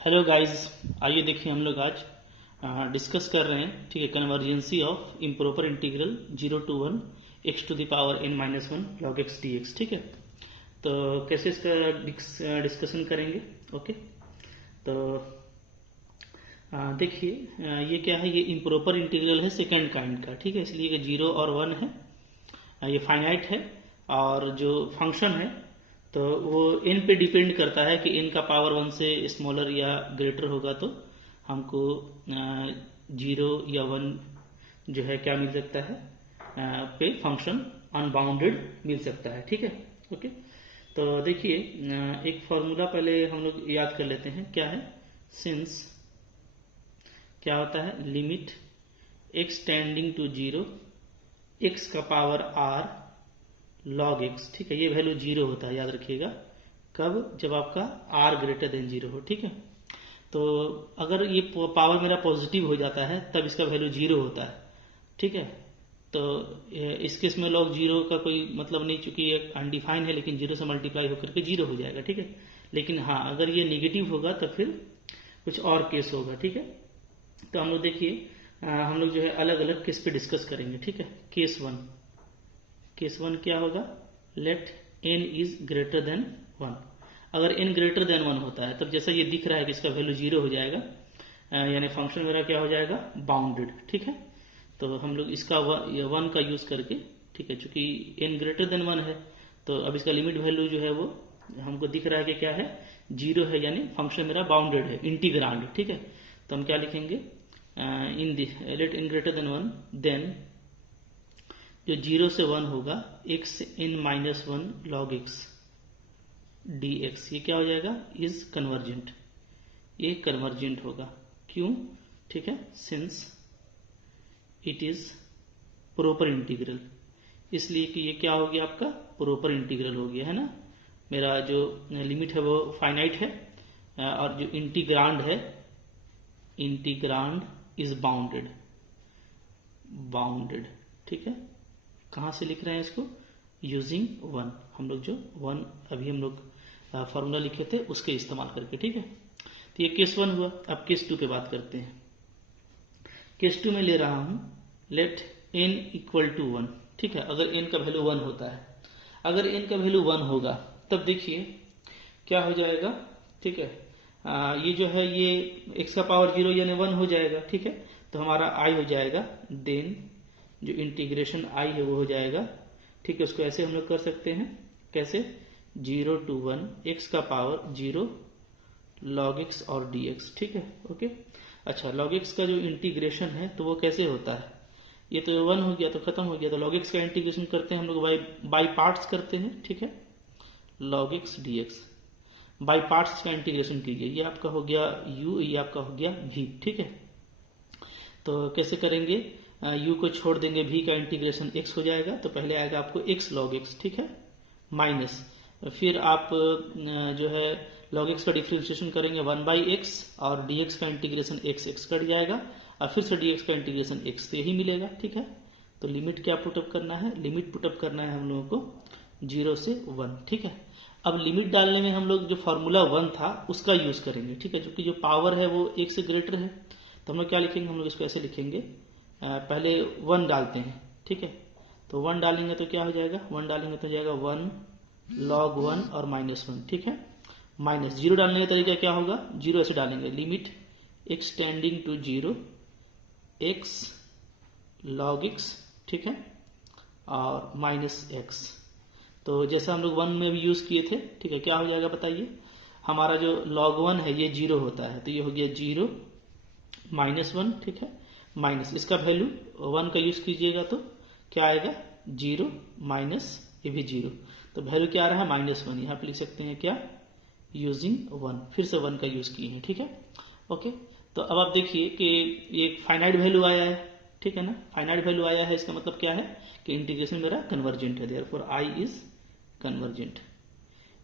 Hello guys, आइए देखिए हम लोग आज डिस्कस कर रहे हैं। ठीक है, convergency of improper integral 0 to 1 x to the power n minus one log x d x. ठीक है, तो कैसे इसका डिस्कशन करेंगे। ओके, तो देखिए, ये क्या है, ये इम्प्रॉपर इंटीग्रल है सेकेंड काइंड का। ठीक है, इसलिए कि 0 और 1 है, ये फाइनाइट है और जो फंक्शन है तो वो n पे डिपेंड करता है कि n का पावर 1 से स्मॉलर या ग्रेटर होगा तो हमको 0 या 1 जो है क्या मिल सकता है, पे फंक्शन अनबाउंडेड मिल सकता है। ठीक है, ओके, तो देखिए, एक फॉर्मूला पहले हम लोग याद कर लेते हैं। क्या है, सिंस क्या होता है, limit x tending to 0 x का पावर r लॉग x। ठीक है, ये वैल्यू 0 होता है, याद रखिएगा। कब? जब आपका r ग्रेटर देन 0 हो। ठीक है, तो अगर ये पावर मेरा पॉजिटिव हो जाता है तब इसका वैल्यू 0 होता है। ठीक है, तो इस केस में लॉग 0 का कोई मतलब नहीं, चूंकि ये अनडिफाइन है, लेकिन 0 से मल्टीप्लाई होकर के 0 हो जाएगा। ठीक है, लेकिन हाँ, अगर ये निगेटिव होगा तो फिर कुछ और केस होगा। ठीक है, तो हम लोग देखिए, हम लोग जो है अलग अलग केस पे डिस्कस करेंगे। ठीक है, केस वन क्या होगा, let n is greater than 1। अगर n ग्रेटर देन 1 होता है तब जैसा ये दिख रहा है कि इसका वैल्यू 0 हो जाएगा, यानी फंक्शन मेरा क्या हो जाएगा, बाउंडेड। ठीक है, तो हम लोग इसका 1 का यूज करके, ठीक है, चूंकि n ग्रेटर देन 1 है तो अब इसका लिमिट वैल्यू जो है वो हमको दिख रहा है कि क्या है, 0 है, यानी फंक्शन मेरा बाउंडेड है, इंटीग्रांड। ठीक है, तो हम क्या लिखेंगे, इन दी let n greater than 1 then जो 0 से 1 होगा x n minus one log x d x, ये क्या हो जाएगा, इज कन्वर्जेंट। ये कन्वर्जेंट होगा, क्यों? ठीक है, since it is proper integral, इसलिए कि ये क्या हो गया, आपका प्रॉपर इंटीग्रल हो गया है ना। मेरा जो लिमिट है वो फाइनाइट है, और जो इंटीग्रांड है, इंटीग्रांड इज बाउंडेड। ठीक है, कहाँ से लिख रहे हैं इसको, यूजिंग 1। हम लोग जो 1 अभी हम लोग फॉर्मूला लिखे थे उसके इस्तेमाल करके। ठीक है, तो ये केस 1 हुआ। अब केस 2 पे बात करते हैं। केस 2 में ले रहा हूं, लेट n इक्वल टू 1। ठीक है, अगर n का वैल्यू 1 होता है, अगर n का वैल्यू 1 होगा तब देखिए क्या हो जाएगा। ठीक है, ये जो है ये x का पावर 0 यानी 1 हो जाएगा। ठीक है, तो हमारा i हो जाएगा, देन जो इंटीग्रेशन i है वो हो जाएगा। ठीक है, उसको ऐसे हम लोग कर सकते हैं, कैसे, 0 to 1 x का पावर 0 log x और dx। ठीक है, ओके। अच्छा, log x का जो इंटीग्रेशन है तो वो कैसे होता है, ये तो 1 हो गया तो खत्म हो गया, तो log x का इंटीग्रेशन करते हैं हम लोग बाई पार्ट्स करते हैं। ठीक है, log x dx by parts का इंटीग्रेशन कीजिए, ये आपका हो गया u, ये आपका हो गया v। ठीक है, तो कैसे करेंगे, u को छोड़ देंगे, v का इंटीग्रेशन x हो जाएगा, तो पहले आएगा आपको x log x। ठीक है, माइनस, फिर आप जो है log x का डिफ्रेंशिएशन करेंगे 1/x, और dx का इंटीग्रेशन x कट जाएगा, और फिर से dx का इंटीग्रेशन x, तो यही मिलेगा। ठीक है, तो लिमिट क्या पुटअप करना है, लिमिट पुटअप करना है हम लोगों को 0 से 1। ठीक है, अब लिमिट डालने में हम लोग जो फॉर्मूला 1 था उसका यूज करेंगे। ठीक है, क्योंकि जो पावर है वो 1 से ग्रेटर है, तो हम लोग क्या लिखेंगे, हम लोग इसको ऐसे लिखेंगे, पहले 1 डालते हैं। ठीक है, तो 1 डालेंगे तो क्या हो जाएगा, 1 डालेंगे तो जाएगा 1 log 1 और -1। ठीक है, माइनस 0 डालने का तरीका क्या होगा, 0 ऐसे डालेंगे, limit x tending to 0 x log x। ठीक है, और -x, तो जैसा हम लोग 1 में भी यूज किए थे। ठीक है, क्या हो जाएगा बताइए, हमारा जो log 1 है ये 0 होता है, तो ये हो गया 0 -1। ठीक है, माइनस इसका वैल्यू 1 का यूज कीजिएगा तो क्या आएगा, 0 माइनस ये भी 0, तो वैल्यू क्या आ रहा है, -1। यहाँ पे लिख सकते हैं क्या, यूजिंग 1, फिर से 1 का यूज किए हैं। ठीक है, ओके, तो अब आप देखिए कि ये फाइनाइट वैल्यू आया है। ठीक है ना, फाइनाइट वैल्यू आया है, इसका मतलब क्या है कि इंटीग्रेशन मेरा कन्वर्जेंट है, देयरफॉर i इज कन्वर्जेंट।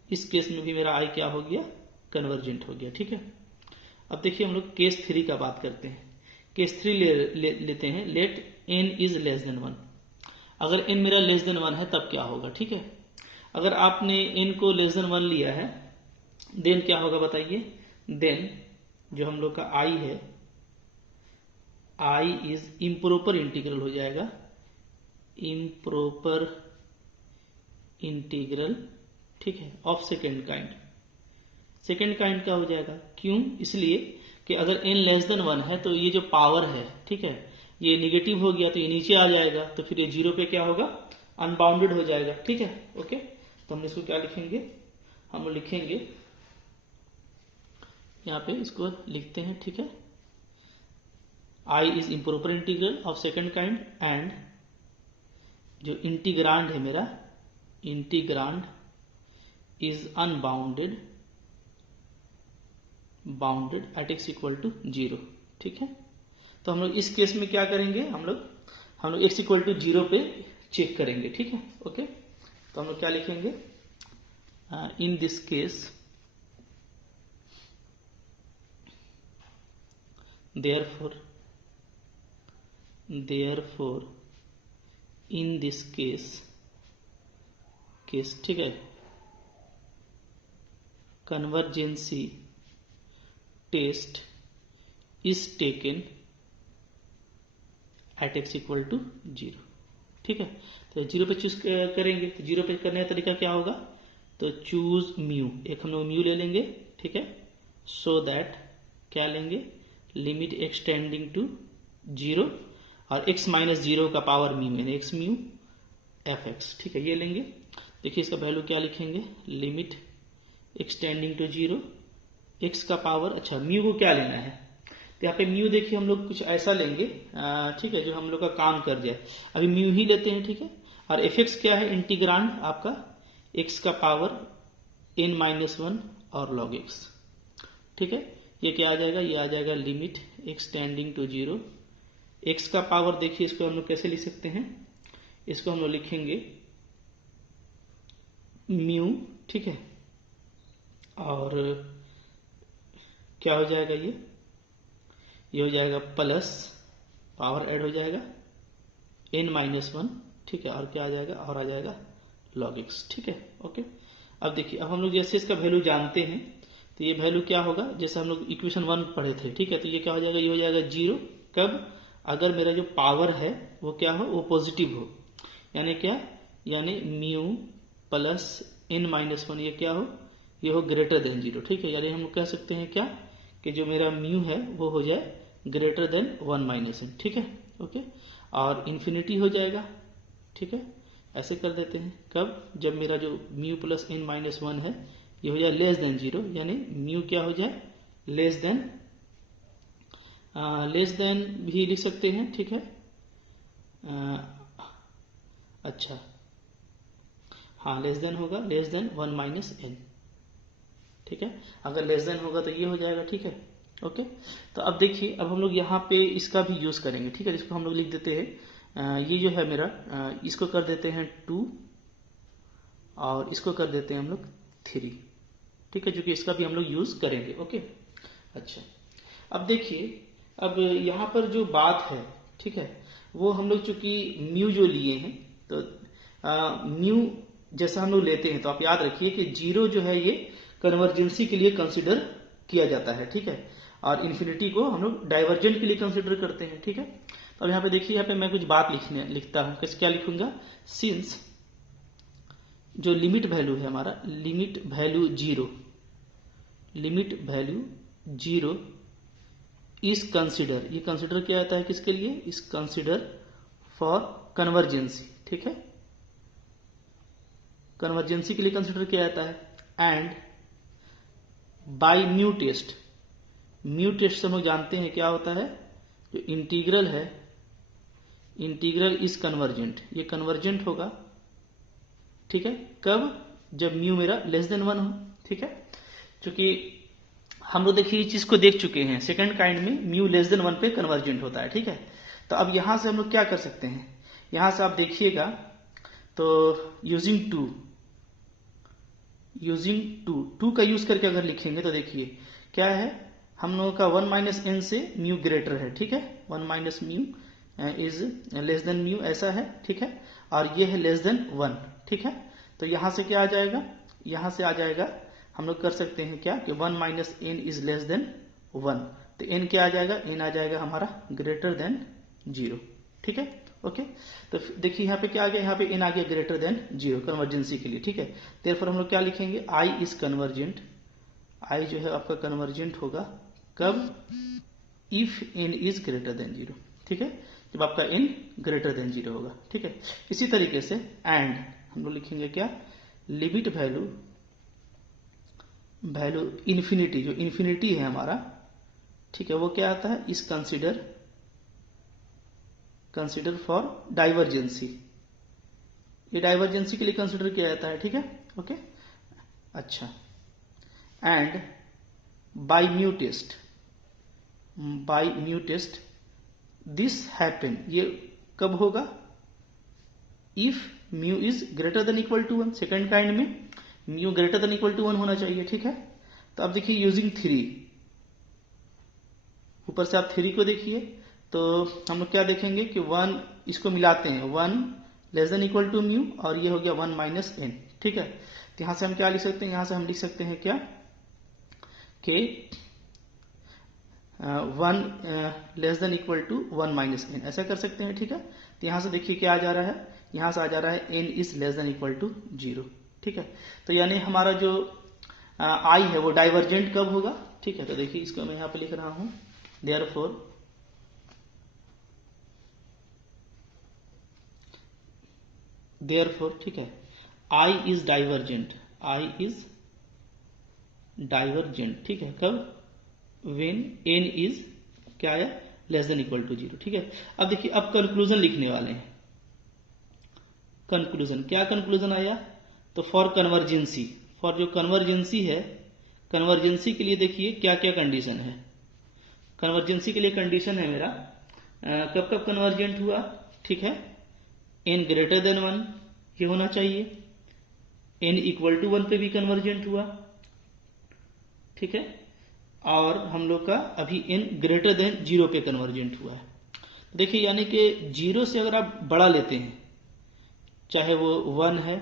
इस केस में भी मेरा i क्या हो गया, कन्वर्जेंट हो गया। ठीक है, अब देखिए हम लोग केस 3 का बात करते हैं। केस 3 लेते हैं, let n is less than 1। अगर n मेरा लेस देन 1 है तब क्या होगा। ठीक है, अगर आपने n को लेस देन 1 लिया है, देन क्या होगा बताइए, देन जो हम लोग का आई है, आई इज इम्प्रॉपर इंटीग्रल हो जाएगा, इम्प्रॉपर इंटीग्रल, ठीक है, of second kind. Second kind का हो जाएगा, क्यों? इसलिए कि अगर n लेस देन 1 है तो ये जो पावर है, ठीक है, ये निगेटिव हो गया तो ये नीचे आ जाएगा, तो फिर ये जीरो पे क्या होगा, अनबाउंडेड हो जाएगा, ठीक है। ओके, तो हम इसको क्या लिखेंगे, हम लिखेंगे यहाँ पे, इसको लिखते हैं, ठीक है, I is improper integral of second kind and जो इंटीग्रांड है मेरा, integrand is unbounded, bounded at x equal to 0, ठीक है। तो हम लोग इस केस में क्या करेंगे, हम लोग x इक्वल टू 0 पे चेक करेंगे, ठीक है। ओके, तो हम लोग क्या लिखेंगे, in this case therefore in this case, ठीक है, convergency test is taken at x equal to 0, ठीक है। तो 0 पे चूज करेंगे, तो 0 पे करने का तरीका क्या होगा, तो चूज म्यू, एक हम लोग म्यू ले लेंगे, ठीक है, सो दैट क्या लेंगे, लिमिट एक्सटेंडिंग टू 0 और x माइनस 0 का पावर म्यू, यानी x म्यू एफ एक्स, ठीक है, ये लेंगे। देखिए इसका वैल्यू क्या लिखेंगे, लिमिट एक्सटेंडिंग टू 0, x का पावर, अच्छा म्यू को क्या लेना है, तो यहाँ पे म्यू देखिए हम लोग कुछ ऐसा लेंगे, ठीक है, जो हम लोग का काम कर जाए, अभी म्यू ही लेते हैं, ठीक है। और एफ एक्स क्या है, इंटीग्रांड आपका x का पावर n माइनस 1 और log x, ठीक है। ये क्या आ जाएगा, ये आ जाएगा लिमिट एक्सटेंडिंग टू 0, x का पावर देखिए इसको हम लोग कैसे लिख सकते हैं, इसको हम लोग लिखेंगे म्यू, ठीक है, और क्या हो जाएगा, ये हो जाएगा प्लस पावर ऐड हो जाएगा n माइनस 1, ठीक है, और क्या आ जाएगा, और आ जाएगा log x, ठीक है। ओके, अब देखिए, अब हम लोग जैसे इसका वैल्यू जानते हैं, तो ये वैल्यू क्या होगा, जैसे हम लोग इक्वेशन 1 पढ़े थे, ठीक है, तो ये क्या हो जाएगा, ये हो जाएगा 0, कब, अगर मेरा जो पावर है वो क्या हो, वो पॉजिटिव हो, यानी क्या, यानी म्यू प्लस n माइनस 1, ये क्या हो, ये हो ग्रेटर देन 0, ठीक है, यानी हम कह सकते हैं क्या, कि जो मेरा म्यू है वो हो जाए ग्रेटर देन 1 माइनस n, ठीक है। ओके, और इन्फिनिटी हो जाएगा, ठीक है, ऐसे कर देते हैं, कब, जब मेरा जो म्यू प्लस n माइनस 1 है ये हो जाए लेस देन 0, यानी म्यू क्या हो जाए, लेस देन भी लिख सकते हैं, ठीक है, अच्छा हाँ, लेस देन होगा, लेस देन 1 माइनस n, ठीक है, अगर लेस देन होगा तो ये हो जाएगा, ठीक है। ओके, तो अब देखिए, अब हम लोग यहाँ पे इसका भी यूज करेंगे, ठीक है, जिसको हम लोग लिख देते हैं, ये जो है मेरा, इसको कर देते हैं 2 और इसको कर देते हैं हम लोग 3, ठीक है, जो कि इसका भी हम लोग यूज करेंगे। ओके, अच्छा, अब देखिए, अब यहाँ पर जो बात है, ठीक है, वो हम लोग चूंकि म्यू जो लिए हैं, तो म्यू जैसा हम लोग लेते हैं, तो आप याद रखिए कि 0 जो है ये कन्वर्जेंसी के लिए कंसिडर किया जाता है, ठीक है, और इन्फिनिटी को हम लोग डाइवर्जेंट के लिए कंसिडर करते हैं, ठीक है। तो अब यहाँ पे देखिए, यहाँ पे मैं कुछ बात लिखता हूँ, कैसे क्या लिखूंगा, सिंस जो लिमिट वैल्यू है हमारा, लिमिट वैल्यू 0 इज कंसिडर, ये कंसिडर किया जाता है किसके लिए, इस कंसिडर फॉर कन्वर्जेंसी, ठीक है, कन्वर्जेंसी के लिए कंसिडर किया जाता है, एंड बाय म्यू टेस्ट से हम लोग जानते हैं क्या होता है, जो इंटीग्रल है, इंटीग्रल इज कन्वर्जेंट, ये कन्वर्जेंट होगा, ठीक है, कब, जब म्यू मेरा लेस देन 1 हो, ठीक है, क्योंकि हम लोग देखिए इस चीज को देख चुके हैं, सेकंड काइंड में म्यू लेस देन 1 पे कन्वर्जेंट होता है, ठीक है। तो अब यहां से हम लोग क्या कर सकते हैं, यहां से आप देखिएगा, तो यूजिंग टू का यूज करके अगर लिखेंगे तो देखिए क्या है, हम लोगों का 1 माइनस n से म्यू ग्रेटर है, ठीक है, 1 minus mu is less then mu, ऐसा है, ठीक है, और ये है लेस देन 1, ठीक है। तो यहां से क्या आ जाएगा, यहां से आ जाएगा, हम लोग कर सकते हैं क्या, कि 1 minus n is less than 1, तो n क्या आ जाएगा, n आ जाएगा हमारा ग्रेटर देन 0, ठीक है। ओके, तो देखिए यहाँ पे क्या आ गया, यहाँ पे n आ गया ग्रेटर देन 0 कन्वर्जेंसी के लिए, ठीक है। देयरफॉर हम लोग क्या लिखेंगे, i इज कन्वर्जेंट, i जो है आपका कन्वर्जेंट होगा कब, if n is greater then 0, ठीक है, जब आपका n ग्रेटर देन 0 होगा, ठीक है। इसी तरीके से एंड हम लोग लिखेंगे क्या, लिमिट वैल्यू इन्फिनिटी, जो इन्फिनिटी है हमारा, ठीक है, वो क्या आता है, इस कंसिडर फॉर डाइवर्जेंसी, ये डाइवर्जेंसी के लिए कंसिडर किया जाता है, ठीक है। ओके, अच्छा, and by mu test this happen, ये कब होगा, if mu is greater than equal to 1, second kind में mu greater than equal to 1 होना चाहिए, ठीक है। तो अब देखिए यूजिंग 3, ऊपर से आप 3 को देखिए, तो हम लोग क्या देखेंगे कि 1 इसको मिलाते हैं, 1 less than equal to mu, और ये हो गया 1 माइनस n, ठीक है। तो यहां से हम क्या लिख सकते हैं, यहां से हम लिख सकते हैं क्या कि 1 less than equal to 1 minus n, ऐसा कर सकते हैं, ठीक है। तो यहां से देखिए क्या आ जा रहा है, यहां से आ जा रहा है n is less than equal to 0, ठीक है। तो यानी हमारा जो i है वो डाइवर्जेंट कब होगा, ठीक है। तो देखिए इसको मैं यहां पे लिख रहा हूं, देयरफॉर, ठीक है, i इज डाइवर्जेंट, ठीक है, कब, when n इज क्या आया, लेस देन इक्वल टू 0, ठीक है। अब देखिए अब कंक्लूजन लिखने वाले हैं, कंक्लूजन, क्या कंक्लूजन आया, तो फॉर कन्वर्जेंसी, फॉर जो कन्वर्जेंसी है, कन्वर्जेंसी के लिए देखिए क्या क्या कंडीशन है। कन्वर्जेंसी के लिए कंडीशन है मेरा कब कब कन्वर्जेंट हुआ, ठीक है, n ग्रेटर देन 1 ये होना चाहिए, n इक्वल टू 1 पे भी कन्वर्जेंट हुआ, ठीक है, और हम लोग का अभी n ग्रेटर देन 0 पे कन्वर्जेंट हुआ है। देखिए यानी कि 0 से अगर आप बड़ा लेते हैं, चाहे वो 1 है,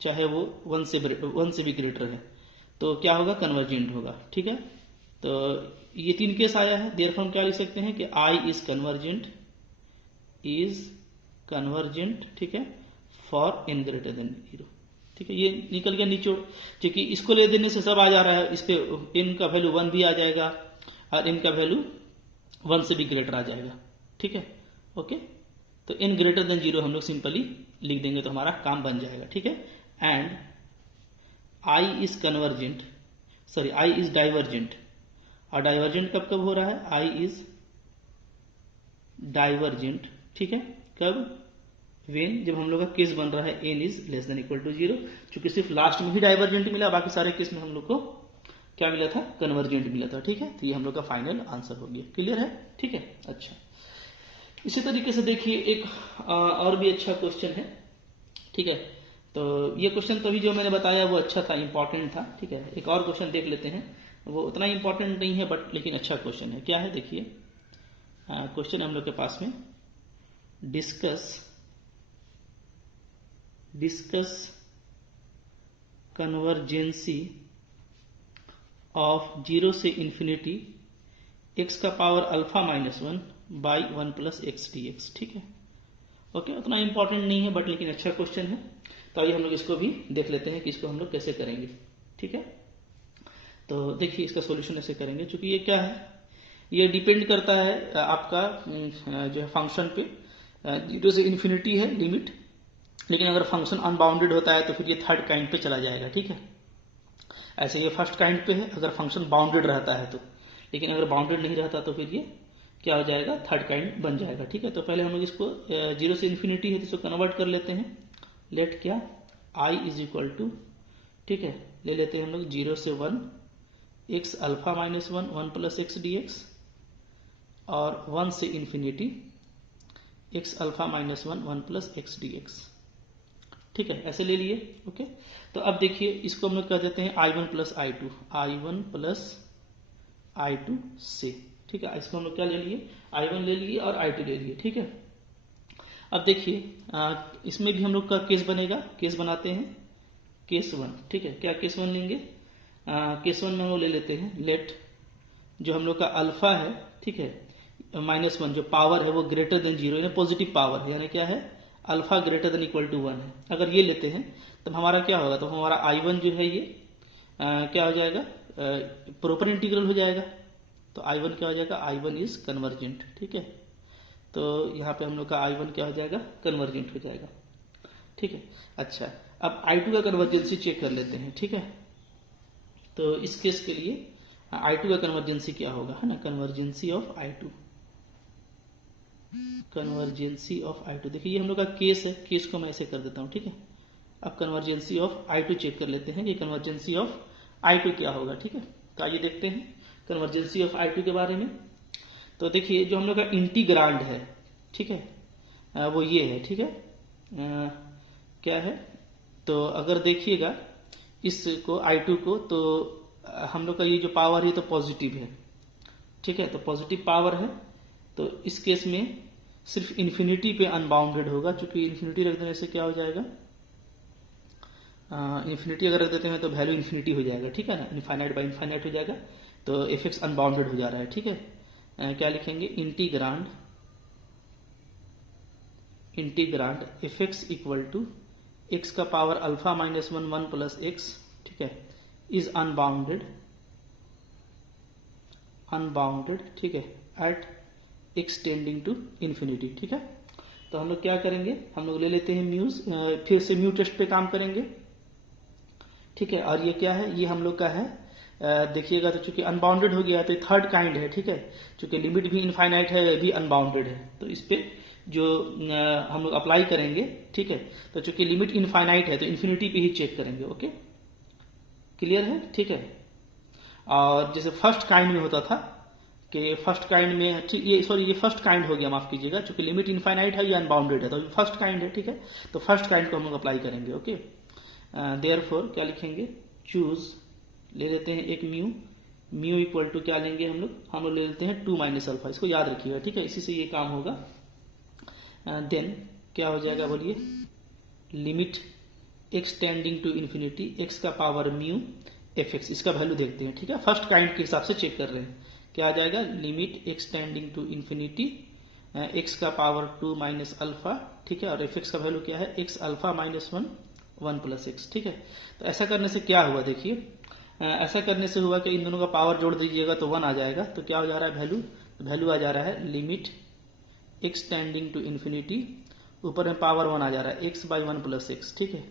चाहे वो 1 से भी ग्रेटर है, तो क्या होगा, कन्वर्जेंट होगा, ठीक है। तो ये 3 केस आया है, देयरफॉर हम क्या लिख सकते हैं कि i इज कन्वर्जेंट, ठीक है, फॉर n ग्रेटर देन 0, ठीक है। ये निकल गया निचोड़, क्योंकि इसको ले देने से सब आ जा रहा है, इस पे n का वैल्यू 1 भी आ जाएगा और n का वैल्यू 1 से भी ग्रेटर आ जाएगा, ठीक है। ओके, तो n ग्रेटर देन 0 हम लोग सिंपली लिख देंगे तो हमारा काम बन जाएगा, ठीक है। एंड i इज डाइवर्जेंट, और डाइवर्जेंट कब कब हो रहा है, i इज डाइवर्जेंट, ठीक है, कब, वेन, जब हम लोग का केस बन रहा है n is less than equal to 0, चूंकि सिर्फ लास्ट में ही डाइवर्जेंट मिला, बाकी सारे केस में हम लोग को क्या मिला था, कन्वर्जेंट मिला था, ठीक है। तो ये हम लोग का फाइनल आंसर हो गया, क्लियर है, ठीक है। अच्छा, इसी तरीके से देखिए एक और भी अच्छा क्वेश्चन है, ठीक है। तो ये क्वेश्चन तो अभी जो मैंने बताया वो अच्छा था, इंपॉर्टेंट था, ठीक है। एक और क्वेश्चन देख लेते हैं, वो उतना इंपॉर्टेंट नहीं है बट लेकिन अच्छा क्वेश्चन है। क्या है देखिए, क्वेश्चन हम लोग के पास में, डिस्कस कन्वर्जेंसी ऑफ 0 से इंफिनिटी x का power alpha minus 1 by 1 plus x d x, ठीक है। ओके, उतना इंपॉर्टेंट नहीं है बट लेकिन अच्छा क्वेश्चन है, तो आइए हम लोग इसको भी देख लेते हैं कि इसको हम लोग कैसे करेंगे, ठीक है। तो देखिए इसका सॉल्यूशन ऐसे करेंगे, क्योंकि ये क्या है, ये डिपेंड करता है आपका जो है फंक्शन पे, 0 से इन्फिनिटी है लिमिट, लेकिन अगर फंक्शन अनबाउंडेड होता है तो फिर ये थर्ड काइंड पे चला जाएगा, ठीक है। ऐसे ये फर्स्ट काइंड पे है अगर फंक्शन बाउंडेड रहता है तो, लेकिन अगर बाउंडेड नहीं रहता तो फिर ये क्या हो जाएगा, थर्ड काइंड बन जाएगा, ठीक है। तो पहले हम लोग इसको 0 से इन्फिनिटी है तो इसको कन्वर्ट कर लेते हैं, लेट क्या, i इज इक्वल टू, ठीक है, ले लेते हैं हम लोग 0 से 1 x alpha minus 1 1 plus x d x, और 1 से infinity x alpha minus 1 1 plus x d x, ठीक है, ऐसे ले लिए। ओके, तो अब देखिए इसको हम लोग कह देते हैं i1 प्लस i2 से, ठीक है। इसको हम लोग क्या ले लिए, i1 ले लिए और i2 ले लिए, ठीक है। अब देखिए इसमें भी हम लोग का केस बनेगा, केस बनाते हैं, केस 1, ठीक है। क्या केस 1 लेंगे, केस 1 में हम लोग ले लेते हैं, लेट जो हम लोग का अल्फा है, ठीक है, -1 जो पावर है वो ग्रेटर देन 0 यानी पॉजिटिव पावर है, यानी क्या है, alpha greater than equal to 1 है। अगर ये लेते हैं तब हमारा क्या होगा, तो हमारा I1 जो है ये क्या हो जाएगा, प्रॉपर इंटीग्रल हो जाएगा। तो I1 क्या हो जाएगा, I1 इज कन्वर्जेंट, ठीक है। तो यहाँ पे हम लोग का I1 क्या हो जाएगा, कन्वर्जेंट हो जाएगा, ठीक है। अच्छा, अब I2 का कन्वर्जेंसी चेक कर लेते हैं, ठीक है। तो इस केस के लिए I2 का कन्वर्जेंसी क्या होगा, है ना, कन्वर्जेंसी ऑफ I2, कन्वर्जेंसी ऑफ I2। देखिए ये हम लोग का केस है, केस को मैं ऐसे कर देता हूं, ठीक है। अब कन्वर्जेंसी ऑफ I2 चेक कर लेते हैं कि कन्वर्जेंसी ऑफ I2 क्या होगा, ठीक है। तो आइए देखते हैं कन्वर्जेंसी ऑफ I2 के बारे में। तो देखिए जो हम लोग का इंटीग्रांड है, ठीक है, वो ये है, ठीक है, क्या है, तो अगर देखिएगा इसको I2 को, तो हम लोग का ये जो पावर है तो पॉजिटिव है, ठीक है, तो पॉजिटिव पावर है, तो इस केस में सिर्फ इन्फिनिटी पे अनबाउंडेड होगा, क्योंकि इन्फिनिटी रख देने से क्या हो जाएगा, इन्फिनिटी अगर रख देते हैं तो वैल्यू इन्फिनिटी हो जाएगा, ठीक है ना, इनफाइनाइट बाय इनफाइनाइट हो जाएगा, तो एफ अनबाउंडेड हो जा रहा है, ठीक है। क्या लिखेंगे, integrand F X equal to X का पावर अल्फा -1 1 प्लस एक्स, ठीक है, इज अनबाउंडेड, ठीक है, at X tending to infinity, ठीक है। तो हम लोग क्या करेंगे, हम लोग ले लेते हैं म्यूज, फिर से म्यू टेस्ट पे काम करेंगे, ठीक है। और ये क्या है, ये हम लोग का है, देखिएगा तो चूंकि अनबाउंडेड हो गया तो थर्ड काइंड है, ठीक है, चूंकि लिमिट भी इनफाइनाइट है, भी अनबाउंडेड है, तो इस पे जो हम लोग अप्लाई करेंगे, ठीक है, तो चूंकि लिमिट इनफाइनाइट है तो इन्फिनिटी पे ही चेक करेंगे, ओके, क्लियर है, ठीक है। और जैसे फर्स्ट काइंड में होता था कि फर्स्ट काइंड में, ये सॉरी ये फर्स्ट काइंड हो गया, माफ कीजिएगा, चूंकि लिमिट इनफाइनाइट है, ये अनबाउंडेड है, तो फर्स्ट काइंड है, ठीक है, तो फर्स्ट काइंड को हम लोग अप्लाई करेंगे, ओके। देयरफॉर क्या लिखेंगे, चूज ले लेते हैं एक म्यू इक्वल टू क्या लेंगे हम लोग ले लेते हैं 2 माइनस अल्फा, इसको याद रखिएगा, ठीक है, इसी से ये काम होगा। देन क्या हो जाएगा, बोलिए, limit X tending to infinity X का पावर म्यू एफ एक्स, इसका वैल्यू देखते हैं, ठीक है, फर्स्ट काइंड के हिसाब से चेक कर रहे हैं, क्या आ जाएगा, limit X tending to infinity X का पावर 2 माइनस अल्फा, ठीक है, और एफ एक्स का वैल्यू क्या है, एक्स अल्फा -1 1 प्लस एक्स, ठीक है। तो ऐसा करने से क्या हुआ, देखिए, ऐसा करने से हुआ कि इन दोनों का पावर जोड़ दीजिएगा तो 1 आ जाएगा, तो क्या हो जा रहा है, वैल्यू आ जा रहा है limit X tending to infinity, ऊपर में पावर 1 आ जा रहा है, एक्स बाई 1 प्लस एक्स, ठीक है।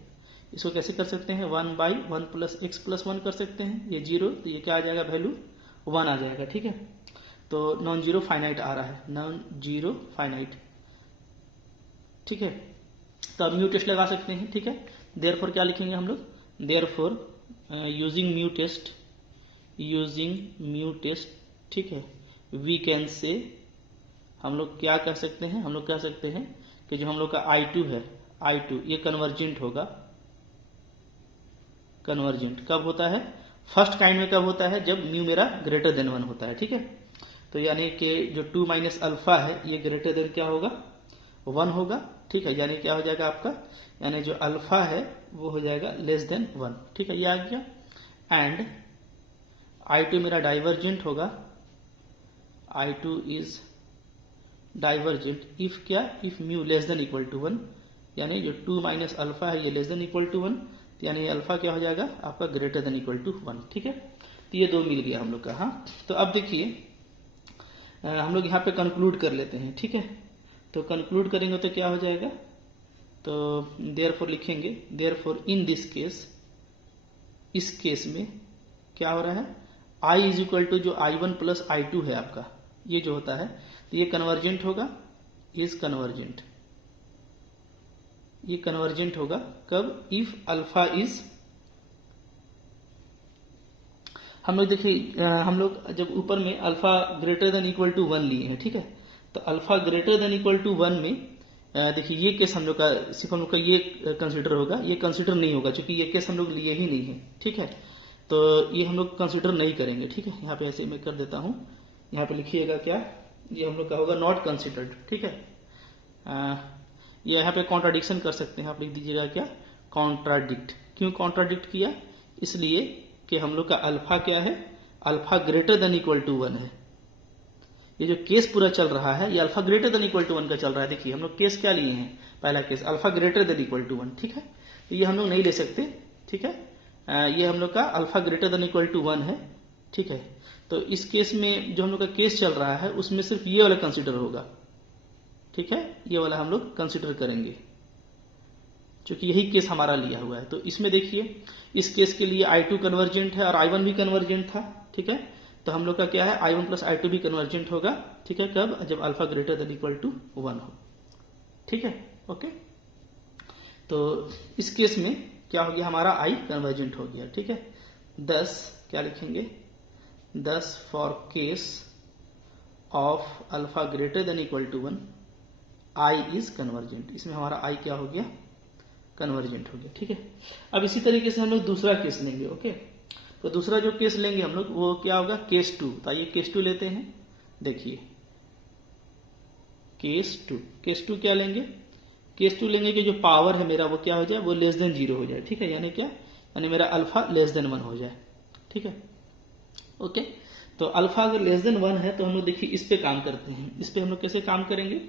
इसको कैसे कर सकते हैं, 1 बाई 1 प्लस एक्स प्लस 1 कर सकते हैं, ये 0, तो ये क्या आ जाएगा, वैल्यू 1 आ जाएगा, ठीक है। तो नॉन जीरो फाइनाइट आ रहा है, नॉन जीरो फाइनाइट, ठीक है। तो अब म्यू टेस्ट लगा सकते हैं, ठीक है। देयरफॉर क्या लिखेंगे हम लोग, देयरफॉर यूजिंग म्यू टेस्ट, ठीक है, वी कैन से, हम लोग क्या कह सकते हैं, हम लोग कह सकते हैं कि जो हम लोग का I2 है, I2 ये कन्वर्जेंट होगा, कन्वर्जेंट कब होता है, फर्स्ट काइंड में कब होता है, जब म्यू मेरा ग्रेटर देन 1 होता है, ठीक है। तो यानी कि जो 2 माइनस अल्फा है ये ग्रेटर देन क्या होगा, 1 होगा, ठीक है, यानी क्या हो जाएगा आपका, यानी जो अल्फा है वो हो जाएगा लेस देन 1, ठीक है, ये आ गया। एंड I2 मेरा डाइवर्जेंट होगा, I2 इज डाइवर्जेंट इफ क्या, if mu less than equal to 1, यानी जो 2 माइनस अल्फा है ये लेस देन इक्वल टू 1, यानी अल्फा क्या हो जाएगा आपका ग्रेटर देन इक्वल टू 1, ठीक है। तो ये 2 मिल गया हम लोग का, हाँ। तो अब देखिए हम लोग यहाँ पे कंक्लूड कर लेते हैं, ठीक है। तो कंक्लूड करेंगे तो क्या हो जाएगा, तो देयरफॉर लिखेंगे, देयरफॉर इन दिस केस, इस केस में क्या हो रहा है, I इज इक्वल टू जो I1 प्लस I2 है आपका, ये जो होता है, तो ये कन्वर्जेंट होगा, इज कन्वर्जेंट, ये कन्वर्जेंट होगा कब, इफ अल्फा इज, हम लोग देखिए हम लोग जब ऊपर में alpha greater than equal to 1 लिए हैं, ठीक है, तो alpha greater than equal to 1 में देखिए ये केस हम लोग का, सिर्फ हम लोग का ये कंसिडर होगा, ये कंसिडर नहीं होगा, क्योंकि ये केस हम लोग लिए ही नहीं है, ठीक है। तो ये हम लोग कंसिडर नहीं करेंगे, ठीक है। यहाँ पे ऐसे मैं कर देता हूँ, यहाँ पे लिखिएगा क्या, ये हम लोग का होगा नॉट कंसिडर्ड, ठीक है। ये यहाँ पे कॉन्ट्राडिक्शन कर सकते हैं, आप लिख दीजिएगा क्या, कॉन्ट्राडिक्ट। क्यों कॉन्ट्राडिक्ट किया, इसलिए कि हम लोग का अल्फा क्या है, alpha greater than equal to 1 है। ये जो केस पूरा चल रहा है ये alpha greater than equal to 1 का चल रहा है। देखिए हम लोग केस क्या लिए हैं, पहला case alpha greater than equal to 1, ठीक है। तो ये हम लोग नहीं ले सकते, ठीक है। ये हम लोग का alpha greater than equal to 1 है, ठीक है। तो इस केस में जो हम लोग का केस चल रहा है उसमें सिर्फ ये वाला कंसिडर होगा, ठीक है। ये वाला हम लोग कंसिडर करेंगे क्योंकि यही केस हमारा लिया हुआ है। तो इसमें देखिए इस केस के लिए I2 कन्वर्जेंट है और I1 भी कन्वर्जेंट था, ठीक है। तो हम लोग का क्या है I1 प्लस I2 भी कन्वर्जेंट होगा, ठीक है। कब, जब alpha greater than equal to 1 हो, ठीक है, ओके। तो इस केस में क्या हो गया, हमारा I कन्वर्जेंट हो गया, ठीक है। 10 क्या लिखेंगे, 10 for case of alpha greater than equal to 1 I is convergent. इसमें हमारा I क्या हो गया, कन्वर्जेंट हो गया, ठीक है। अब इसी तरीके से हम लोग दूसरा केस लेंगे, ओके। तो दूसरा जो केस लेंगे हम लोग वो क्या होगा, केस 2। तो आइए केस 2 लेते हैं। देखिए केस 2 क्या लेंगे, केस 2 लेंगे कि जो पावर है मेरा वो क्या हो जाए, वो लेस देन 0 हो जाए, ठीक है। यानी क्या, यानी मेरा अल्फा लेस देन 1 हो जाए, ठीक है, ओके। तो अल्फा अगर लेस देन 1 है तो हम लोग देखिए इस पे काम करते हैं। इस पे हम लोग कैसे काम करेंगे,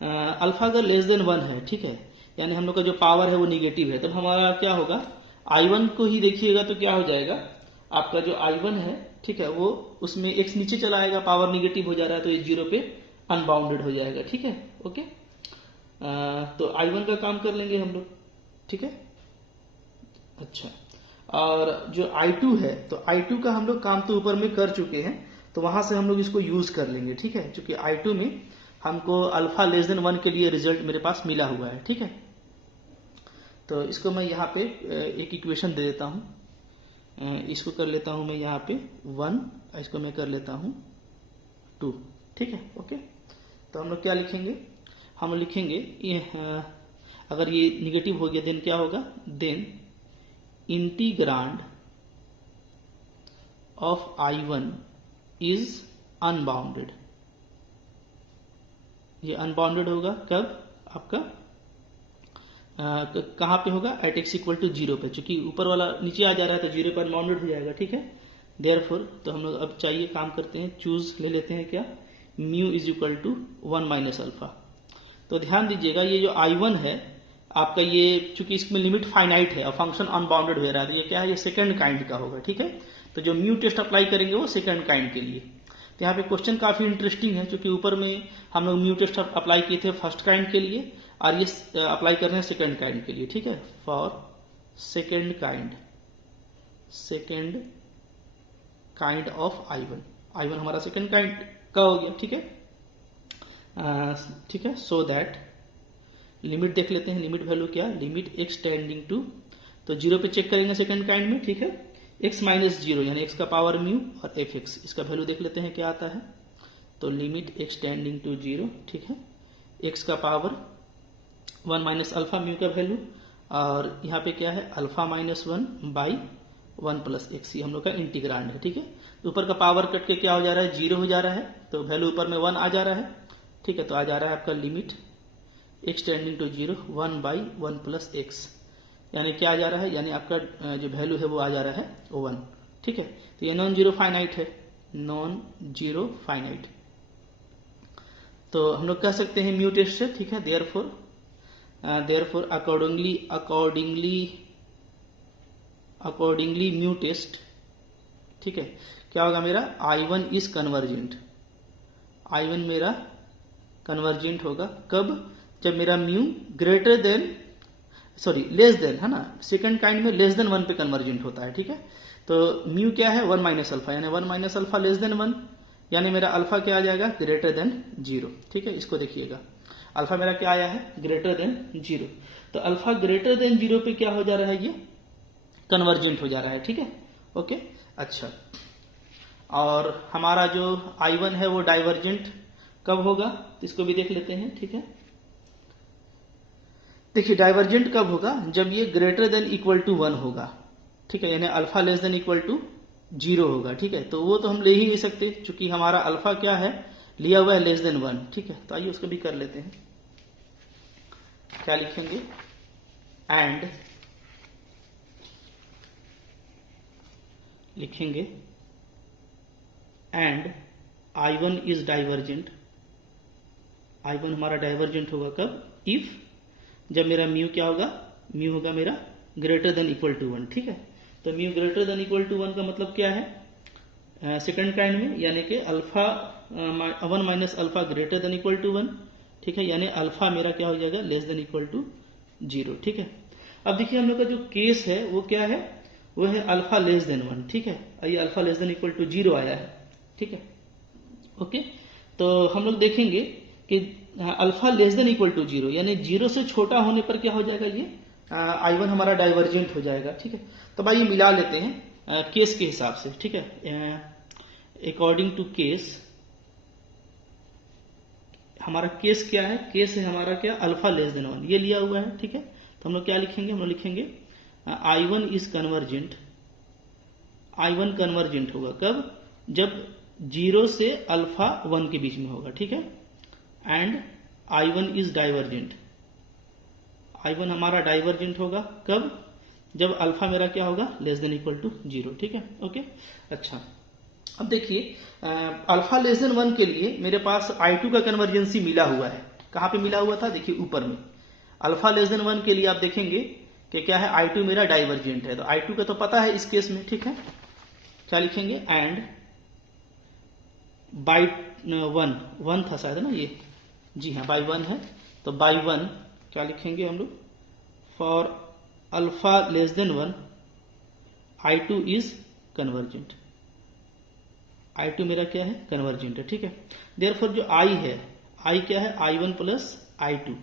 अल्फा अगर लेस देन 1 है, ठीक है, यानी हम लोग का जो पावर है वो निगेटिव है, तब हमारा क्या होगा, I1 को ही देखिएगा तो क्या हो जाएगा, आपका जो I1 है, ठीक है, वो उसमें x नीचे चला आएगा, पावर निगेटिव हो जा रहा है तो ये 0 पे अनबाउंडेड हो जाएगा, ठीक है, ओके। तो I1 का काम कर लेंगे हम लोग, ठीक है। अच्छा, और जो I2 है तो I2 का हम लोग काम तो ऊपर में कर चुके हैं, तो वहां से हम लोग इसको यूज कर लेंगे, ठीक है। क्योंकि I2 में हमको अल्फा लेस देन 1 के लिए रिजल्ट मेरे पास मिला हुआ है, ठीक है। तो इसको मैं यहाँ पे एक इक्वेशन दे देता हूँ, इसको कर लेता हूँ मैं यहाँ पे 1, इसको मैं कर लेता हूँ 2, ठीक है, ओके। तो हम लोग क्या लिखेंगे, हम लिखेंगे अगर ये निगेटिव हो गया देन क्या होगा, then integrand of I1 is unbounded. ये अनबाउंडेड होगा कब, आपका कहाँ पे होगा, एट x इक्वल टू 0 पे, चूंकि ऊपर वाला नीचे आ जा रहा है तो 0 पर अनबाउंडेड हो जाएगा, ठीक है। देयरफॉर तो हम लोग अब चाहिए काम करते हैं, चूज ले लेते हैं क्या, mu is equal to 1 minus alpha. तो ध्यान दीजिएगा ये जो I1 है आपका, ये चूंकि इसमें लिमिट फाइनाइट है और फंक्शन अनबाउंडेड हो रहा है, तो ये क्या है, ये सेकंड काइंड का होगा, ठीक है। तो जो म्यू टेस्ट अप्लाई करेंगे वो सेकंड काइंड के लिए। तो यहाँ पे क्वेश्चन काफी इंटरेस्टिंग है, क्योंकि ऊपर में हम लोग म्यू टेस्ट अप्लाई किए थे फर्स्ट काइंड के लिए और ये अप्लाई कर रहे हैं सेकंड काइंड के लिए, ठीक है। For second kind of I1 हमारा सेकंड काइंड का हो गया, ठीक है, ठीक है। सो दैट लिमिट देख लेते हैं, लिमिट वैल्यू क्या, लिमिट x टेंडिंग टू, तो 0 पे चेक करेंगे सेकंड काइंड में, ठीक है। x माइनस 0 यानी x का पावर म्यू और fx, इसका वैल्यू देख लेते हैं क्या आता है। तो लिमिट x टेंडिंग टू 0, ठीक है, x का पावर 1 माइनस अल्फा म्यू का वैल्यू, और यहाँ पे क्या है alpha minus 1 by 1 plus x, ये हम लोग का इंटीग्रांड है, ठीक है। ऊपर का पावर कट के क्या हो जा रहा है, 0 हो जा रहा है, तो वैल्यू ऊपर में 1 आ जा रहा है, ठीक है। तो आ जा रहा है आपका limit x tending to 0 1 by 1 plus X, यानी क्या आ जा रहा है, यानी आपका जो वैल्यू है वो आ जा रहा है 1, ठीक है। तो ये नॉन जीरो फाइनाइट है, नॉन जीरो फाइनाइट, तो हम लोग कह सकते हैं म्यू टेस्ट से, ठीक है। देयरफॉर अकॉर्डिंगली म्यू टेस्ट, ठीक है, क्या होगा मेरा I1 इज कन्वर्जेंट, I1 मेरा कन्वर्जेंट होगा कब, जब मेरा mu greater than less than है ना, सेकंड काइंड में लेस देन 1 पे कन्वर्जेंट होता है, ठीक है। तो म्यू क्या है 1 माइनस अल्फा, यानी 1 माइनस अल्फा लेस देन 1, यानी मेरा अल्फा क्या आ जाएगा, ग्रेटर देन 0, ठीक है। इसको देखिएगा अल्फा मेरा क्या आया है, ग्रेटर देन 0, तो अल्फा ग्रेटर देन 0 पे क्या हो जा रहा है, ये कन्वर्जेंट हो जा रहा है, ठीक है, ओके। अच्छा, और हमारा जो I1 है वो डाइवर्जेंट कब होगा, तो इसको भी देख लेते हैं, ठीक है। देखिए डाइवर्जेंट कब होगा, जब ये ग्रेटर देन इक्वल टू 1 होगा, ठीक है, यानी alpha less than equal to 0 होगा, ठीक है। तो वो तो हम ले ही नहीं सकते, क्योंकि हमारा अल्फा क्या है, लिया हुआ है लेस देन 1, ठीक है। तो आइए उसको भी कर लेते हैं, क्या लिखेंगे, एंड लिखेंगे and I1 is divergent, I1 हमारा डाइवर्जेंट होगा कब, इफ जब मेरा म्यू क्या होगा, म्यू होगा मेरा ग्रेटर देन इक्वल टू 1, ठीक है। तो mu greater than equal to 1 का मतलब क्या है, सेकंड काइंड में, यानी कि alpha 1 minus alpha greater than equal to 1, ठीक है, यानी अल्फा मेरा क्या हो जाएगा, लेस देन इक्वल टू 0, ठीक है। अब देखिए हम लोग का जो केस है वो क्या है, वो है अल्फा लेस देन 1, ठीक है, ये alpha less than equal to 0 आया है, ठीक है, ओके। तो हम लोग देखेंगे कि alpha less than equal to 0 यानी 0 से छोटा होने पर क्या हो जाएगा, ये I1 हमारा डाइवर्जेंट हो जाएगा, ठीक है। तो भाई ये मिला लेते हैं केस के हिसाब से, ठीक है। अकॉर्डिंग टू केस, हमारा केस क्या है, केस है हमारा क्या, अल्फा लेस देन 1 ये लिया हुआ है, ठीक है। तो हम लोग क्या लिखेंगे, हम लोग लिखेंगे I1 is convergent, I1 convergent होगा कब, जब 0 से अल्फा 1 के बीच में होगा, ठीक है। And I1 is divergent, I1 हमारा डाइवर्जेंट होगा कब, जब अल्फा मेरा क्या होगा, लेस देन इक्वल टू 0, ठीक है, ओके। अच्छा, अब देखिए अल्फा लेस देन 1 के लिए मेरे पास I2 का कन्वर्जेंसी मिला हुआ है, कहां पे मिला हुआ था, देखिए ऊपर में। अल्फा लेस देन 1 के लिए आप देखेंगे कि क्या है, I2 मेरा डाइवर्जेंट है, तो I2 का तो पता है इस केस में, ठीक है। क्या लिखेंगे, एंड बाई 1 था शायद ना ये, जी हाँ बाई 1 है, तो बाई 1 क्या लिखेंगे हम लोग, for alpha less than 1 I2 is convergent, I2 मेरा क्या है, कन्वर्जेंट है, ठीक है। देयरफॉर जो I है, I क्या है, I1 प्लस I2,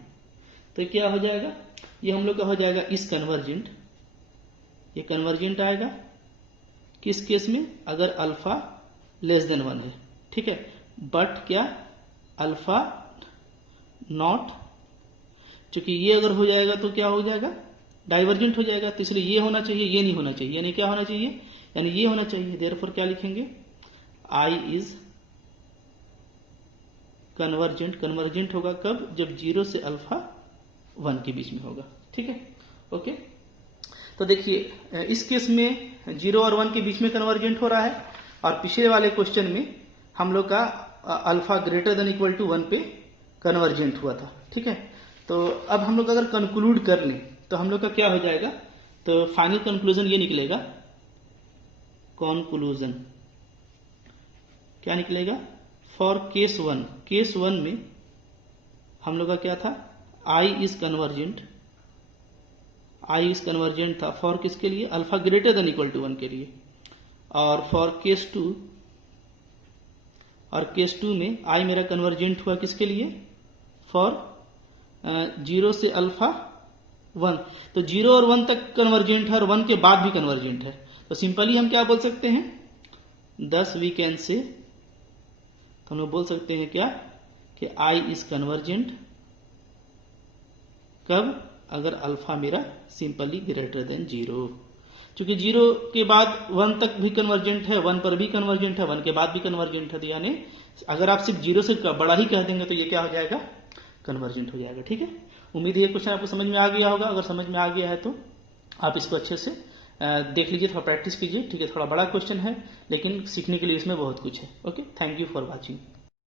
तो क्या हो जाएगा, ये हम लोग का हो जाएगा इस कन्वर्जेंट, ये कन्वर्जेंट आएगा किस केस में, अगर अल्फा लेस देन 1 है, ठीक है। बट क्या, अल्फा नॉट, क्योंकि ये अगर हो जाएगा तो क्या हो जाएगा, डाइवर्जेंट हो जाएगा, तो इसलिए ये होना चाहिए, ये नहीं होना चाहिए, यानी क्या होना चाहिए, यानी ये होना चाहिए। देयरफॉर क्या लिखेंगे, I इज कन्वर्जेंट, कन्वर्जेंट होगा कब, जब 0 से अल्फा 1 के बीच में होगा, ठीक है, ओके। तो देखिए इस केस में 0 और 1 के बीच में कन्वर्जेंट हो रहा है, और पिछले वाले क्वेश्चन में हम लोग का alpha greater than equal to 1 पे कन्वर्जेंट हुआ था, ठीक है। तो अब हम लोग अगर कंक्लूड कर लें तो हम लोग का क्या हो जाएगा, तो फाइनल कंक्लूजन ये निकलेगा, कंक्लूजन क्या निकलेगा, फॉर केस 1, केस 1 में हम लोग का क्या था, I is convergent, I is convergent था फॉर किसके लिए, alpha greater than equal to 1 के लिए। और फॉर केस 2, और केस 2 में I मेरा कन्वर्जेंट हुआ किसके लिए, फॉर 0 से अल्फा 1, तो 0 और 1 तक कन्वर्जेंट है और 1 के बाद भी कन्वर्जेंट है, तो सिंपली हम क्या बोल सकते हैं, thus we can say, तो हम लोग बोल सकते हैं क्या, कि I इज कन्वर्जेंट कब, अगर अल्फा मेरा सिंपली ग्रेटर देन 0, क्योंकि 0 के बाद 1 तक भी कन्वर्जेंट है, 1 पर भी कन्वर्जेंट है, 1 के बाद भी कन्वर्जेंट है, तो यानी अगर आप सिर्फ 0 से बड़ा ही कह देंगे तो ये क्या हो जाएगा, कन्वर्जेंट हो जाएगा, ठीक है। उम्मीद है ये क्वेश्चन आपको समझ में आ गया होगा, अगर समझ में आ गया है तो आप इसको अच्छे से देख लीजिए, थोड़ा प्रैक्टिस कीजिए, ठीक है। थोड़ा बड़ा क्वेश्चन है लेकिन सीखने के लिए इसमें बहुत कुछ है, okay. Thank you for watching.